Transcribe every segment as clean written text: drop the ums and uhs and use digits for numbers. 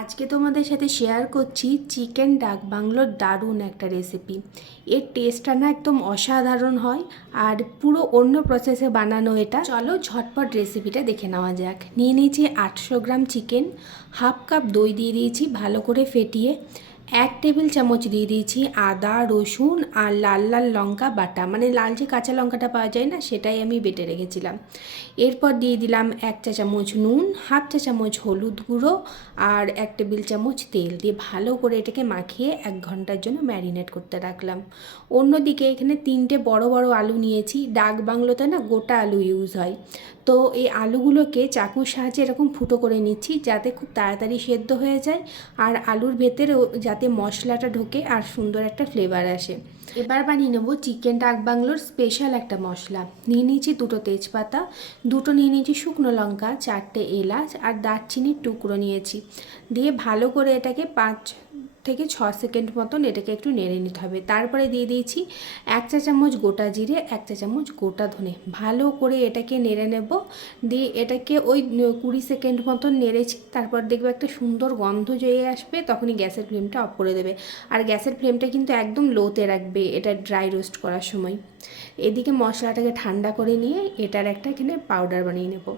আজকে তোমাদের সাথে শেয়ার করছি চিকেন ডাক বাংলোর দারুণ একটা রেসিপি। এর টেস্টটা না একদম অসাধারণ হয় আর পুরো অন্য প্রসেসে বানানো এটা। চলো ঝটপট রেসিপিটা দেখে নেওয়া যাক। নিয়ে নিয়েছি 800 গ্রাম চিকেন, হাফ কাপ দই দিয়ে দিয়েছি ভালো করে ফেটিয়ে, 1 টেবিল চামচ দিয়ে দিয়েছি আদা রসুন আর লাল লাল লঙ্কা বাটা, মানে লাল যে কাঁচা লঙ্কাটা পাওয়া যায় না সেটাই আমি বেটে রেখেছিলাম। এরপর দিয়ে দিলাম 1 চা চামচ নুন, হাফ চা চামচ হলুদ গুঁড়ো আর 1 টেবিল চামচ তেল দিয়ে ভালো করে এটাকে মাখিয়ে 1 ঘন্টার জন্য ম্যারিনেট করতে রাখলাম। অন্যদিকে এখানে 3টে বড় বড় আলু নিয়েছি। ডাক বাংলোতে না গোটা আলু ইউজ হয়, তো এই আলুগুলোকে চাকুর সাহায্যে এরকম ফুটো করে নিচ্ছি যাতে খুব তাড়াতাড়ি সেদ্ধ হয়ে যায় আর আলুর ভেতরেও যাতে মশলাটা ঢোকে আর সুন্দর একটা ফ্লেভার আসে। এবার বানিয়ে নেবো চিকেন ডাক বাংলোর স্পেশাল একটা মশলা। নিয়ে নিয়েছি 2টো তেজপাতা, 2টো নিয়ে নিয়েছি শুকনো লঙ্কা, 4টে এলাচ আর দারচিনির টুকরো নিয়েছি। দিয়ে ভালো করে এটাকে 5 থেকে 6 সেকেন্ড মতন এটাকে একটু নেড়ে নিতে হবে। তারপরে দিয়ে দিয়েছি 1 চা চামচ গোটা জিরে, 1 চা চামচ গোটা ধনে। ভালো করে এটাকে নেড়ে নেব। দিয়ে এটাকে ওই 20 সেকেন্ড মতন নেড়েছি। তারপর দেখবে একটা সুন্দর গন্ধ জয়ে আসবে, তখনই গ্যাসের ফ্লেমটা অফ করে দেবে। আর গ্যাসের ফ্লেমটা কিন্তু একদম লোতে রাখবে এটা ড্রাই রোস্ট করার সময়। এদিকে মশলাটাকে ঠান্ডা করে নিয়ে এটার একটা এখানে পাউডার বানিয়ে নেব।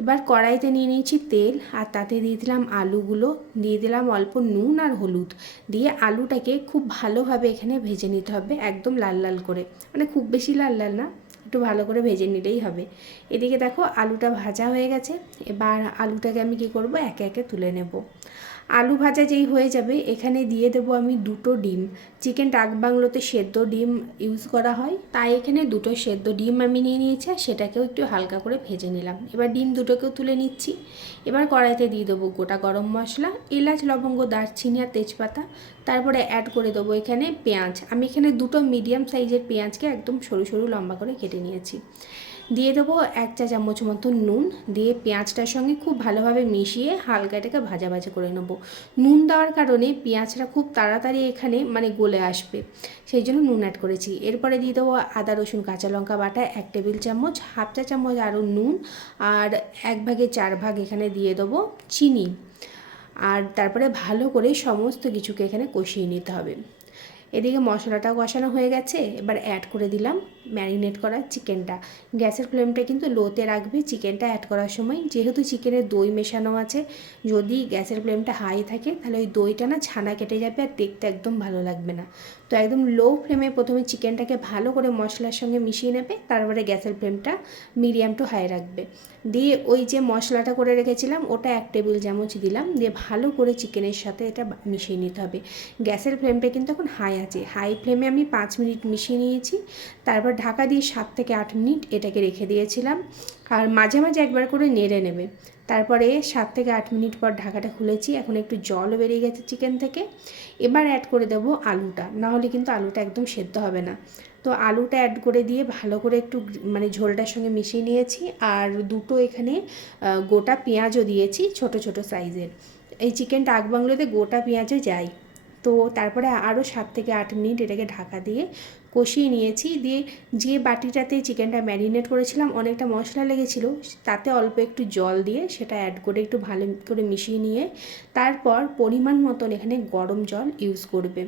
এবার কড়াইতে নিয়ে নিয়েছি তেল আর তাতে দিয়ে দিলাম আলুগুলো, দিয়ে দিলাম অল্প নুন আর হলুদ, দিয়ে আলুটাকে খুব ভালোভাবে এখানে ভেজে নিতে হবে, একদম লাল লাল করে, মানে খুব বেশি লাল লাল না, একটু ভালো করে ভেজে নিলেই হবে। এদিকে দেখো আলুটা ভাজা হয়ে গেছে। এবার আলুটাকে আমি কি করব, একে একে তুলে নেব। আলু ভাজা যেই হয়ে যাবে এখানে দিয়ে দেবো আমি 2টো ডিম। চিকেন ডাক বাংলোতে সেদ্ধ ডিম ইউজ করা হয়, তাই এখানে 2টো সেদ্ধ ডিম আমি নিয়ে নিয়েছি আর সেটাকেও একটু হালকা করে ভেজে নিলাম। এবার ডিম দুটোকেও তুলে নিচ্ছি। এবার কড়াইতে দিয়ে দেবো গোটা গরম মশলা, এলাচ লবঙ্গ দারচিনি আর তেজপাতা। তারপরে অ্যাড করে দেবো এখানে পেঁয়াজ। আমি এখানে 2টো মিডিয়াম সাইজের পেঁয়াজকে একদম সরু সরু লম্বা করে কেটে নিয়েছি। দিয়ে দেবো 1 চা চামচ মতো নুন, দিয়ে পেঁয়াজটার সঙ্গে খুব ভালোভাবে মিশিয়ে হালকা এটাকে ভাজা ভাজা করে নেব। নুন দেওয়ার কারণে পেঁয়াজটা খুব তাড়াতাড়ি এখানে মানে গলে আসবে, সেই জন্য নুন অ্যাড করেছি। এরপরে দিয়ে দেবো আদা রসুন কাঁচা লঙ্কা বাটা 1 টেবিল চামচ, হাফ চা চামচ আরও নুন আর 1/4 এখানে দিয়ে দেবো চিনি। আর তারপরে ভালো করে সমস্ত কিছুকে এখানে কষিয়ে নিতে হবে। এদিকে মশলাটা কষানো হয়ে গেছে। এবার অ্যাড করে দিলাম ম্যারিনেট করা চিকেনটা। গ্যাসের ফ্লেমটা কিন্তু লোতে রাখবে চিকেনটা অ্যাড করার সময়, যেহেতু চিকেনে দই মেশানো আছে। যদি গ্যাসের ফ্লেমটা হাই থাকে তাহলে ওই দইটা না ছানা কেটে যাবে আর দেখতে একদম ভালো লাগবে না। তো একদম লো ফ্লেমে প্রথমে চিকেনটাকে ভালো করে মশলার সঙ্গে মিশিয়ে নেবে, তারপরে গ্যাসের ফ্লেমটা মিডিয়াম টু হাই রাখবে। দিয়ে ওই যে মশলাটা করে রেখেছিলাম ওটা 1 টেবিল চামচ দিলাম, দিয়ে ভালো করে চিকেনের সাথে এটা মিশিয়ে নিতে হবে। গ্যাসের ফ্লেমটা কিন্তু এখন হাই আছে, হাই ফ্লেমে আমি 5 মিনিট মিশিয়ে নিয়েছি। তারপর ঢাকা দিয়ে 7 থেকে 8 মিনিট এটাকে রেখে দিয়েছিলাম। আর মাঝে মাঝে একবার করে নেড়ে নেবে। তারপরে 7 থেকে 8 মিনিট পর ঢাকাটা খুলেছি, এখন একটু জলও বেরিয়ে গেছে চিকেন থেকে। এবার অ্যাড করে দেবো আলুটা, নাহলে কিন্তু আলুটা একদম সেদ্ধ হবে না। তো আলুটা অ্যাড করে দিয়ে ভালো করে একটু মানে ঝোলটার সঙ্গে মিশিয়ে নিয়েছি। আর 2টো এখানে গোটা পেঁয়াজও দিয়েছি ছোট ছোট সাইজের। এই চিকেন ডাক বাংলোতে গোটা পেঁয়াজও যায়। তো তারপরে আরও 7 থেকে 8 মিনিট এটাকে ঢাকা দিয়ে কষিয়ে নিয়েছি। দিয়ে যে বাটিটাতে চিকেনটা ম্যারিনেট করেছিলাম অনেকটা মশলা লেগেছিলো, তাতে অল্প একটু জল দিয়ে সেটা অ্যাড করে একটু ভালো করে মিশিয়ে নিয়ে তারপর পরিমাণ মতন এখানে গরম জল ইউজ করবে।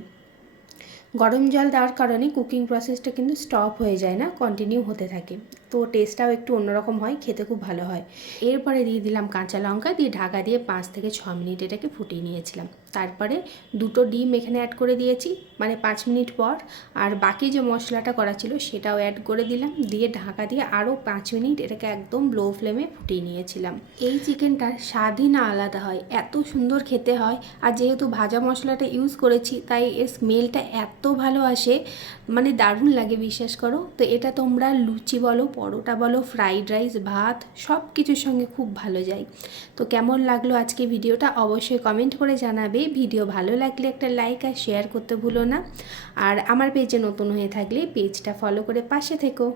গরম জল দেওয়ার কারণে কুকিং প্রসেসটা কিন্তু স্টপ হয়ে যায় না, কন্টিনিউ হতে থাকে। তো টেস্টটাও একটু অন্যরকম হয়, খেতে খুব ভালো হয়। এরপরে দিয়ে দিলাম কাঁচা লঙ্কা, দিয়ে ঢাকা দিয়ে 5 থেকে 6 মিনিট এটাকে ফুটিয়ে নিয়েছিলাম। তারপরে 2টো ডিম এখানে অ্যাড করে দিয়েছি মানে 5 মিনিট পর। আর বাকি যে মশলাটা করা ছিল সেটাও অ্যাড করে দিলাম, দিয়ে ঢাকা দিয়ে আরও 5 মিনিট এটাকে একদম লো ফ্লেমে ফুটিয়ে নিয়েছিলাম। এই চিকেনটার স্বাদই না আলাদা হয়, এত সুন্দর খেতে হয়। আর যেহেতু ভাজা মশলাটা ইউজ করেছি তাই এর স্মেলটা এত ভালো আসে, মানে দারুণ লাগে বিশ্বাস করো। তো এটা তোমরা লুচি বলো, পরোটা বলো, ফ্রাইড রাইস, ভাত সব কিছুর সঙ্গে খুব ভালো যায়। তো কেমন লাগলো আজকে ভিডিওটা অবশ্যই কমেন্ট করে জানাবে। ভিডিও ভালো লাগলে একটা লাইক আর শেয়ার করতে ভুলো না। আর আমার পেজে নতুন হয়ে থাকলে পেজটা ফলো করে পাশে থেকো।